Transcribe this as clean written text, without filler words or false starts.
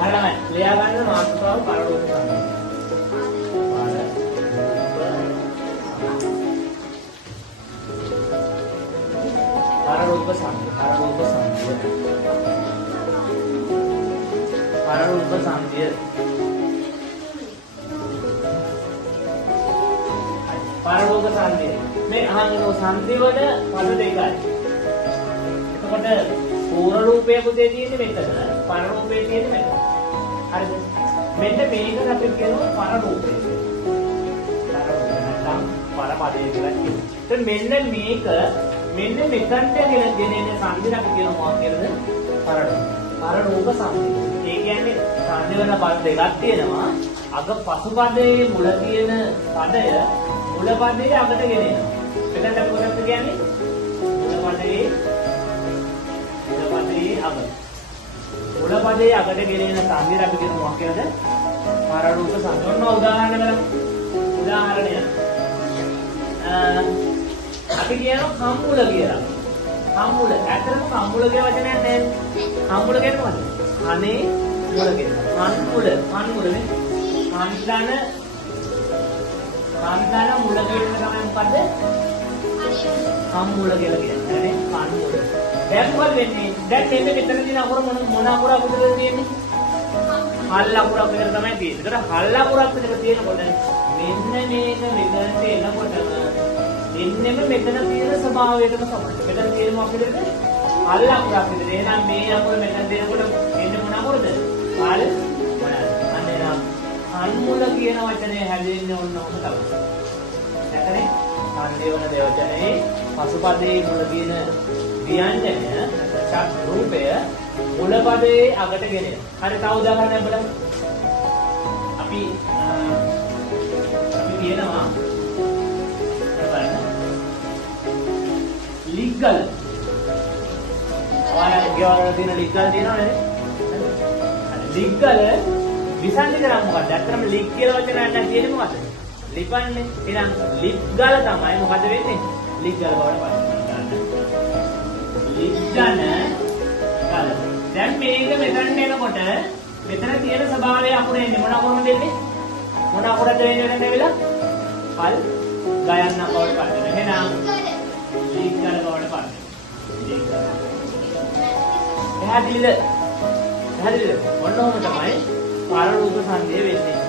හරියටම ලියා ගන්න මාතෘකාව පරරූප සංකේත. පරරූප සංකේත. පරරූප සංකේත. පරරූප සංකේත. මේ අහන්නේ සංකේත වල පද දෙකයි. එතකොට පූර්ණ රූපයේ පුතේ තියෙන්නේ මෙතන. පරරූපයේ තියෙන්නේ මෙතන. හරිද? මෙන්න මේකට අපි කියනවා පරරූපය. පරරූපය නැත්නම් පරපදය කියලා කියනවා. එතකොට මෙන්න මේක මෙන්න මෙතනට ගෙනෙන සංකේත අපි කියනවා මොකක්ද කියලාද? පරරූප. පරරූප සංකේත. ඒ කියන්නේ සංකේත වෙන පද දෙකක් තියෙනවා. අග පසුපදයේ මුල තියෙන පදය මුල පදයේ අගට ගෙනෙනවා. මෙතන අපි මොකක්ද කියන්නේ? මුල පදයේ අග. මුල පදයේ අගට ගෙනෙන සංකේත අපි කියනවා මොකක්ද කියලාද? පරරූප සංකේත. ඔන්න උදාහරණ බලමු. උදාහරණය අපි කියනවා කම්මුල කියලා. කම්මුල. ඇත්තටම කම්මුල කියන වචනයක් නැහැ. කම්මුල කියන්නේ මොකද? අනේ මුල කියනවා. කම්මුල. කම්මුලනේ. කන්දන මුල කියන තමයි මොකද්ද? කම්මුල කියලා කියන්නේ. නේ? කම්මුල. දැන් මොකද වෙන්නේ? දැන් මෙන්න මෙතන තියෙන අකුර මොන අකුර අපිටද තියෙන්නේ? හල් අකුරක් විතර තමයි තියෙන්නේ. ඒකට හල් අකුරක් විතර තියෙනකොට මෙන්න මේක මෙතනට එනකොටම එන්නෙම මෙතන තියෙන ස්වභාවයටම සමානයි. මෙතන තියෙන මොකක්ද? හල් අකුරක් විතර. එහෙනම් මේ අකුර මෙතන දෙනකොට එන්නේ මොන අකුරද? හල් මොනවාද? අනේ කම්මුල කියන වචනේ හැදෙන්නේ ඔන්න ඔහොම තමයි. නැතනේ? සංදේවන දෙවචනේ පසුපදයේ මුල කියන ව්‍යංජනය ශබ්ද රූපය මුල පදයේ අගට ගෙනෙනවා. හරි තව උදාහරණයක් බලමු. අපි කියනවා බලන්න. ලිග්ගල. ඔයාලා කියවලා තියෙන ලිග්ගල තියෙනවනේ. ලිග්ගල විසන්දි කරා මොකද්ද? ඇත්තටම ලිග් කියලා වචනයක් නැත්නම් කියන්නේ මොකද්ද? ලිපන්නේ. එහෙනම් ලිග්ගල තමයි මොකද වෙන්නේ? ලිග්ගල බවට පත් වෙනවා. ලිග්ගන ගල. දැන් මේක මෙතනට එනකොට මෙතන තියෙන ස්වභාවය අකුරේ එන්නේ මොන අකුරද දෙන්නේ? මොන අකුරද දෙන්නේ වෙනද වෙලා? හල් ගයන්න බවට පත් වෙනවා. එහෙනම් ලිග්ගල බවට පත් වෙනවා. ලිග්ගල. පැහැදිලිද? ඔන්න ඔහොම තමයි පරරූප සංකේත වෙන්නේ.